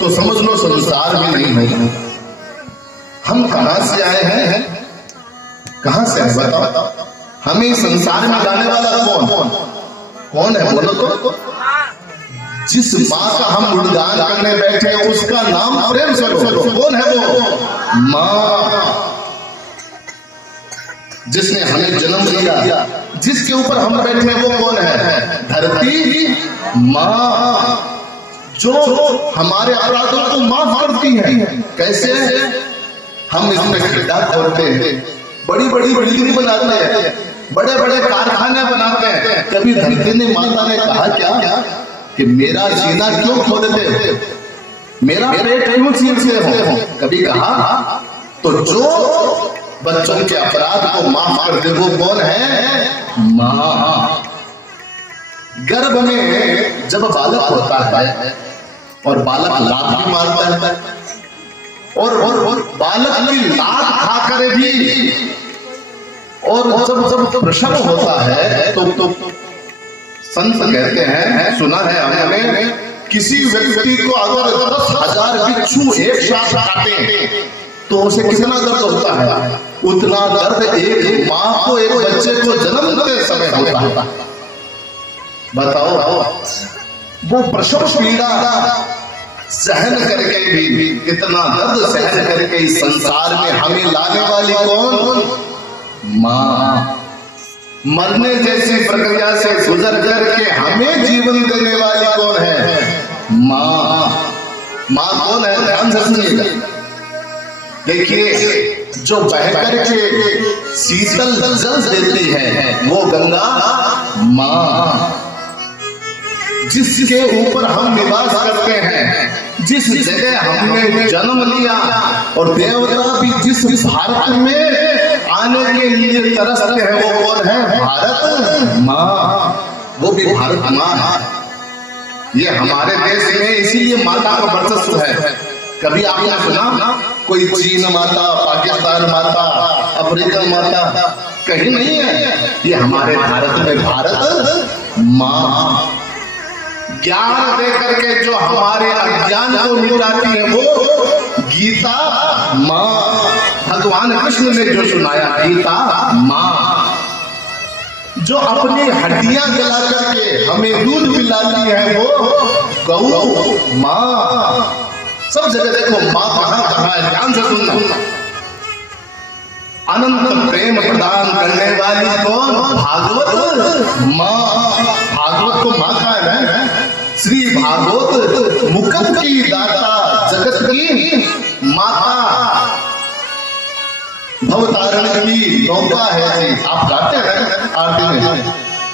तो समझ लो संसार में नहीं हो। हम कहां से आए हैं, कहां से आए बताओ? हमें संसार में लाने वाला कौन है बोलो तो? जिस माँ का हम गुणगान करने बैठे हैं उसका नाम प्रेम से लो। कौन है वो? माँ। जिसने हमें जन्म दिया, जिसके ऊपर हम बैठे हैं वो कौन है? धरती माँ, जो हमारे अपराधों को माफ करती है। कैसे? हम इसमें खड्डा खोदते हैं, बड़ी बड़ी बिल्डिंग बनाते हैं, बड़े बड़े कारखाने बनाते हैं। कभी धरती ने माता ने कहा क्या कि मेरा सीना क्यों खोदते हो, मेरा पेट क्यों चीरते हो? कभी कहा? तो जो बच्चों के अपराध को माफ कर दे वो कौन है? माँ। गर्भ में जब बालक होता है और बालक लात भी मारता है और बालक की लात खाकर भी, और जब प्रसव होता है तो संत कहते हैं, सुना है हमने, किसी व्यक्ति को अगर 10,000 बिच्छू एक साथ काटे तो उसे कितना दर्द होता है? उतना दर्द एक माँ को, एक बच्चे को जन्मते समय होता है। बताओ, वो प्रसव पीड़ा सहन करके भी, इतना दर्द सहन करके इस संसार में हमें लाने वाली कौन? माँ। मरने जैसी प्रक्रिया से गुजर करके हमें जीवन देने वाली कौन है? माँ। माँ कौन है? ध्यान से सुनिएगा। देखिए, जो बहकर के शीतल जल देती है वो गंगा माँ। जिसके ऊपर हम निवास करते हैं, जिस जगह हमने जन्म लिया, और देवता भी जिस भारत में आने के लिए तरसते हैं वो कौन है? भारत माँ। वो भी भारत माँ है। ये हमारे देश में इसीलिए माता का वर्चस्व है। कभी आपने सुना कोई चीन माता, पाकिस्तान माता, अफ्रीकन माता? कहीं नहीं है। ये हमारे भारत में भारत माँ। ज्ञान दे करके जो हमारे अज्ञान को मिटाती है वो गीता माँ। भगवान कृष्ण ने जो सुनाया गीता माँ, जो अपनी हड्डियां जला करके हमें दूध पिलाती है वो गौ माँ। सब जगह देखो माँ कहाँ कहाँ है, ध्यान से सुनना। अनंत प्रेम प्रदान करने वाली कौन? भागवत माँ। भागवत को माँ का है। श्री भागवत मुकुंद की दाता, जगत की माता, भवतारण की नौका है जी। आप गाते हैं आरती में,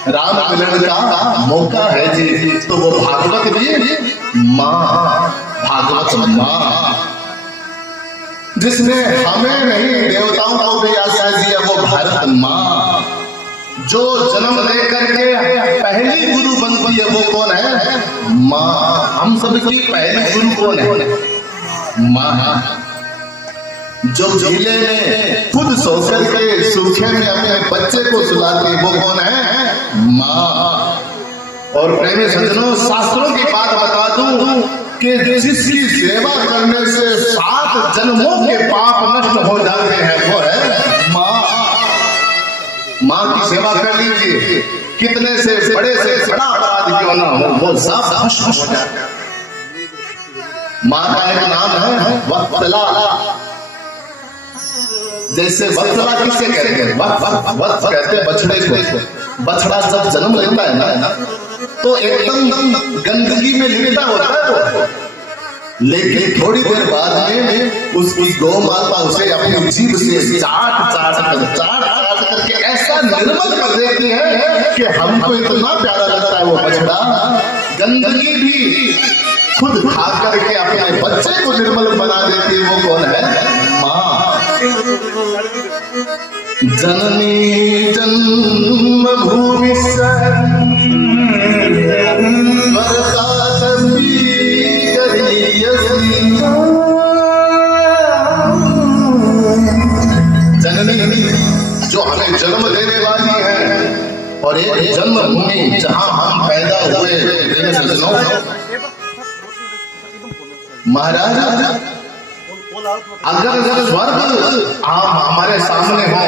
राम मिलन का मौका है जी। तो वो भागवत भी माँ, भागवत माँ। जिसने हमें नहीं देवताओं को भी आशा दिया वो भारत माँ। जो जन्म लेकर के पहली गुरु बनती है वो कौन है? माँ। हम सबकी पहली गुरु कौन है? माँ। जो गीले में खुद सोकर के सूखे में अपने बच्चे को सुलाती है वो कौन है? माँ। और प्रेमी सज्जनों, शास्त्रों की बात बता दूं कि जिसकी सेवा करने से 7 जन्मों के पाप नष्ट हो जाते हैं वो है माँ। माँ की सेवा कर लीजिए, कितने से बड़े से बड़ा अपराध क्यों ना हो वो सब भस्म हो जाता है। माँ का एक नाम है वत्सला। जैसे वत्सला किसे कहते हैं? वत्स कहते हैं बछड़े को। बछड़ा जब जन्म लेता है ना तो एकदम गंदगी में लिपटा होता है वो, लेकिन थोड़ी देर बाद में उसकी गौ माता उसे अपनी जीभ से चाट करके ऐसा निर्मल कर देती है कि हमको इतना प्यारा लगता है वो बछड़ा। गंदगी भी खुद खा करके अपने बच्चे को निर्मल बना देती है वो कौन है? माँ। जननी जन्मभूमि जननी जो हमें जन्म देने वाली है, और एक जन्मभूमि जहां हम पैदा हुए। महाराज अगर स्वर्ग हमारे सामने हो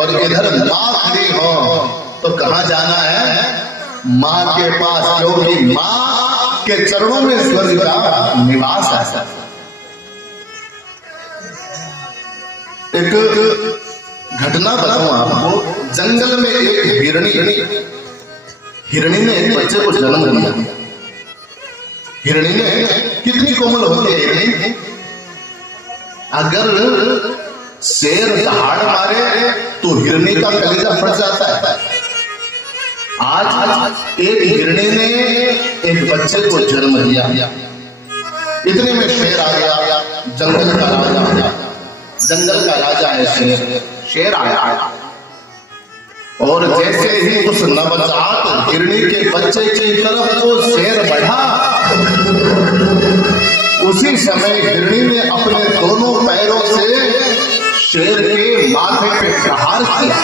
और इधर माँ खड़ी हो तो कहाँ जाना है? माँ के पास, क्योंकि माँ के चरणों में स्वर्ग का निवास है। एक घटना बताऊं आपको। जंगल में एक हिरणी ने एक बच्चे को जन्म दिया। हिरणी ने कितनी कोमल होती है हिरणी, अगर शेर दहाड़ मारे तो हिरणी का कलेजा फट जाता है। आज एक हिरणी ने एक बच्चे को जन्म दिया। इतने में शेर आ गया, जंगल का राजा, जंगल का राजा है शेर आया और जैसे ही उस नवजात हिरणी के बच्चे की तरफ वो शेर बढ़ा, उसी समय हिरणी ने अपने दोनों पैरों से शेर के माथे पे प्रहार किया।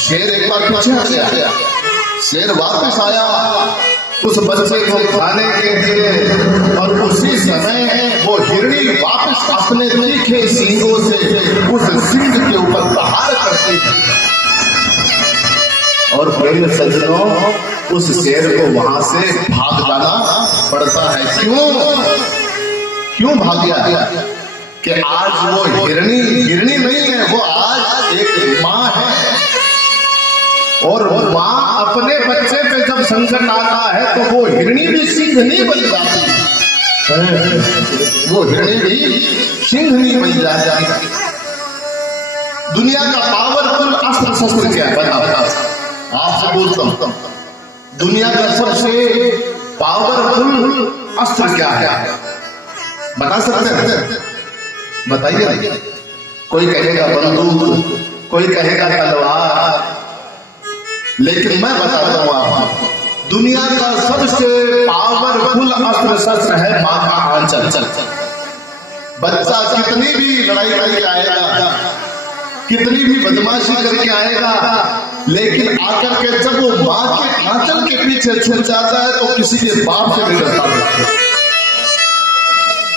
शेर एक बार पीछे हट गया, शेर वापस आया उस बच्चे को खाने के लिए, और उसी समय वो हिरणी वापस अपने तीखे सींगों से उस सिंह के ऊपर प्रहार करती थी। और प्रेम सज्जनों, उस शेर को वहां से भाग जाना पड़ता है। क्यों भाग गया? कि आज वो हिरणी नहीं है, वो आज एक माँ है, और माँ अपने बच्चे पे जब संकट आता है तो वो हिरणी भी सिंहनी बन जाती है। वो हिरणी भी सिंहनी बन जाती। दुनिया का पावरफुल अस्त्र शस्त्र क्या है? बताओ, आपसे पूछता हूं, दुनिया का सबसे पावरफुल अस्त्र क्या है? बता सकते हैं? बताइए। कोई कहेगा बंदूक, कोई कहेगा तलवार, लेकिन मैं बताता हूं आपको, दुनिया का सबसे पावरफुल अस्त्र शस्त्र है मां का आंचल। बच्चा कितनी भी लड़ाई करके आएगा, कितनी भी बदमाशी करके आएगा, लेकिन आकर के जब वो मां के आंचल के पीछे छुप जाता है तो किसी के बाप से नहीं डरता,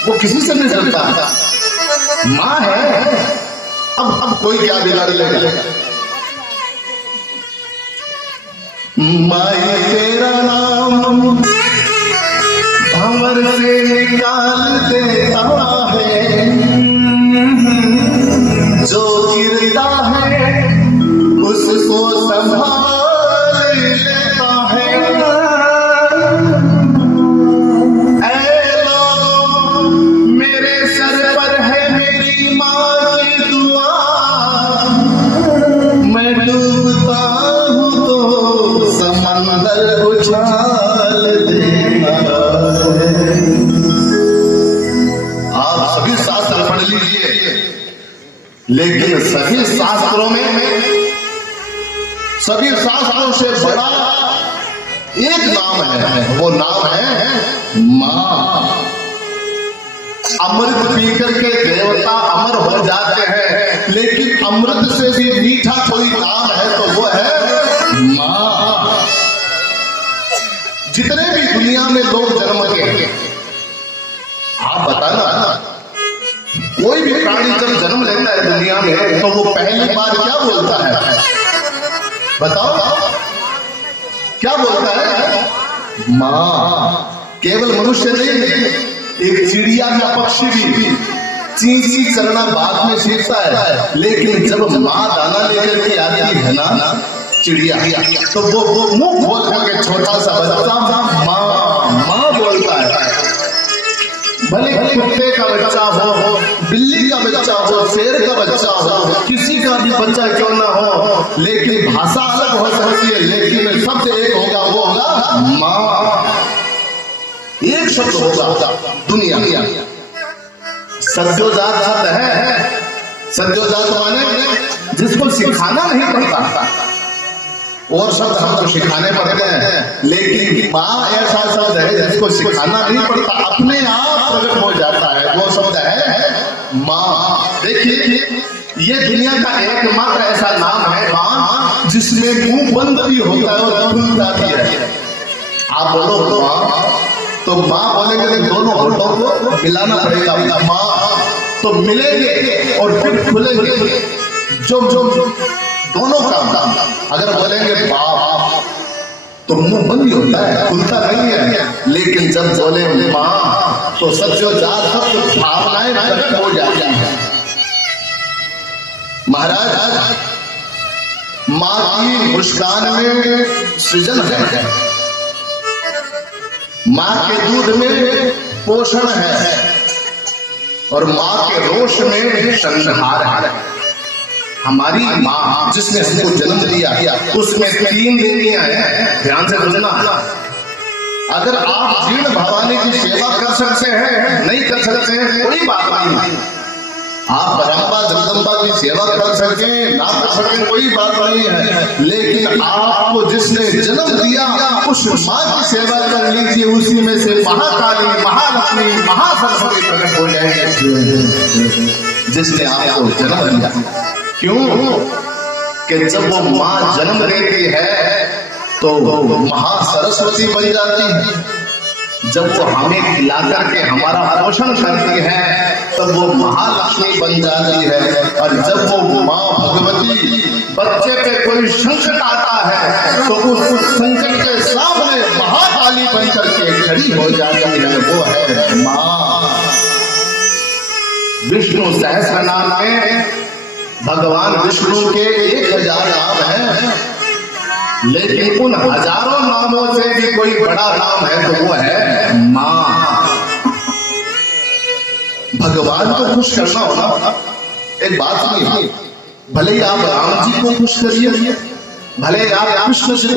वो किसी से नहीं डरता। मां है, अब कोई क्या बिगाड़ लेगा। माई तेरा नाम भंवर से निकाल देता है, जो गिरता है उसको संभाल लेता है। ऐ लोगों, मेरे सर पर है मेरी माँ की दुआ, मैं डूबता हूँ तो समंदर उछाल देना। आप सभी शास्त्र पढ़ लीजिए, लेकिन सभी शास्त्रों से बड़ा एक नाम है, वो नाम है मां। अमृत पीकर के देवता अमर हो जाते हैं, लेकिन अमृत से भी मीठा कोई नाम है तो वो है मां। जितने भी दुनिया में लोग जन्मते हैं, आप बताना, कोई भी प्राणी जब जन्म लेता है दुनिया में तो वो पहली बार क्या बोलता है? बताओ, क्या बोलता है? मां। केवल मनुष्य नहीं, एक चिड़िया का पक्षी भी ची ची करना बाद में सीखता है, लेकिन जब माँ दाना लेकर के आती है ना चिड़िया, तो वो मुंह खोल करके छोटा सा बच्चा माँ बोलता है। भले कुत्ते का बच्चा हो, बिल्ली का बच्चा हो, शेर का बच्चा हो, किसी का भी बच्चा क्यों ना हो, लेकिन भाषा अलग हो सकती है, लेकिन शब्द एक होगा, वो होगा माँ। एक शब्द होगा दुनिया। सद्योजात शब्द है, सद्योजात माने जिसको सिखाना नहीं पड़ता, और शब्द हमको सिखाने पड़ते हैं, लेकिन माँ ऐसा शब्द है जिसको सिखाना नहीं पड़ता, अपने आप प्रकट हो जाता है, वो शब्द है माँ। देखिए, ये दुनिया का एकमात्र ऐसा नाम है माँ जिसमें मुंह बंद भी होता है और खुलता भी है। आप बोलो माँ, तो माँ बोलेंगे तो दोनों होठों को मिलाना पड़ेगा, माँ तो मिलेंगे और फिर खुलेंगे जो दोनों काम। अगर बोलेंगे बाप तो मुंह बंद ही होता है, खुलता नहीं है। लेकिन जब बोले माँ तो सच्चो जात सब भावनाएं प्रकट हो जाती हैं। महाराज, माँ की मुस्कान में सृजन है, माँ के दूध में पोषण है और माँ के रोष में संहार है। हमारी माँ जिसने हमको जन्म दिया उसमें 3 देवियां हैं, ध्यान से सुनना। अगर आप जीर्ण भवानी की सेवा कर सकते हैं, नहीं कर सकते हैं, कोई बात नहीं। आप रंबा जगदम्बा की सेवा कर सके ना कर सके, कोई बात नहीं है। लेकिन आपको जिसने जन्म दिया उस माँ की सेवा कर लीजिए, उसी में से महाकाली, महालक्ष्मी, महासरस्वती प्रकट हो जाएंगे जिसने आपको जन्म दिया। क्यों कि जब वो माँ जन्म देती है तो महासरस्वती बन जाती है, जब वो हमें खिला करके हमारा पोषण करती है तब वो महालक्ष्मी बन जाती है, और जब वो माँ भगवती बच्चे पे कोई संकट आता है तो उस संकट के सामने महाकाली बन करके खड़ी हो जाती है, वो है माँ। विष्णु सहस्त्र नाम में भगवान विष्णु के 1000 नाम हैं, लेकिन उन हजारों नामों से भी कोई बड़ा नाम है तो वो है माँ। भगवान को खुश करना होना, एक बात सुनिए, भले ही आप राम जी को खुश करिए, भले ही आप कृष्ण जी को